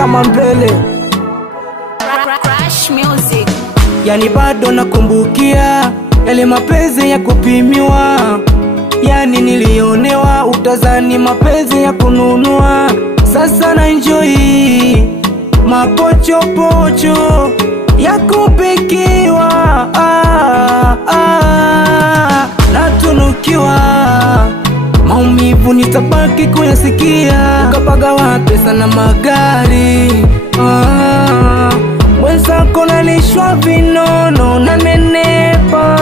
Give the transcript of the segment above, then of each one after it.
kama mbele. Crash music. Yani bado nakumbukia yale mapenzi ya kupimiwa, yani nilionewa utazani mapenzi ya kununua. Sasa na enjoy mapochopocho ya kupikiwa, natunukiwa maumivu nitabaki kuyasikia. Ukapagawa pesa na magari, mwenzako nalishwa vinono na nenepa,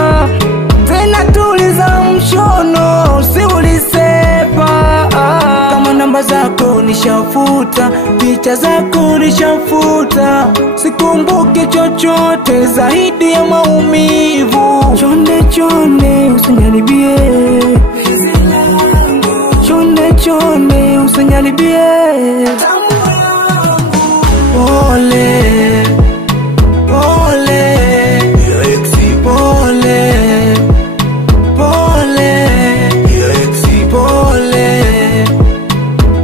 tena tuliza mshono si ulisepa. Kama namba zako nishafuta, picha zako nishafuta, sikumbuki chochote zaidi ya maumivu. Chonde chonde usiniharibie, chonde chonde usiniharibie. Pole pole pole pole pole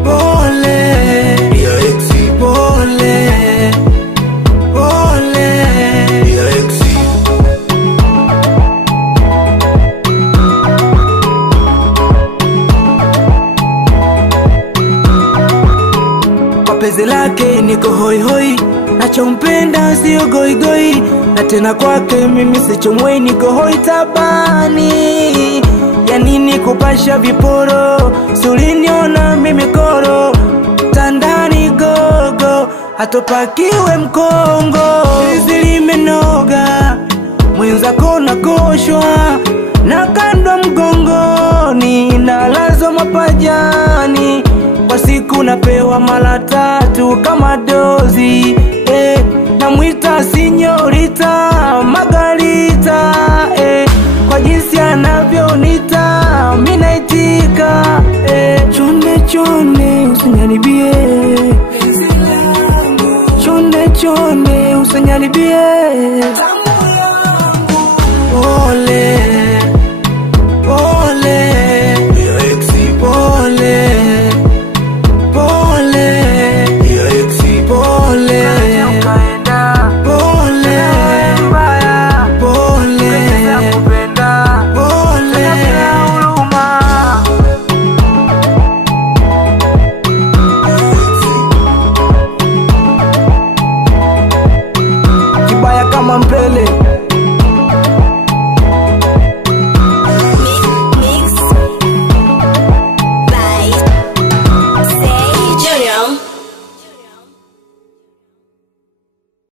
pole kwa penzi lake niko hoi hoi, nachompenda sio goi goi, na tena kwake mimi sichomwe, niko hoi tabani. Ya nini kupasha viporo, suliniona mimi koro, tandani gogo, hatopakiwe mkongo. Hizi limenoga, mwenzako nakoshwa, na kandwa mgongoni, nalazwa mapajani, kwa siku napewa mara 3 kama dozi. Namwita sinyorita Margarita, kwa jinsi anavyonita mimi naitika. Chonde chonde usiniharibie, chonde chonde usiniharibie. Pole pole pole kama mbele.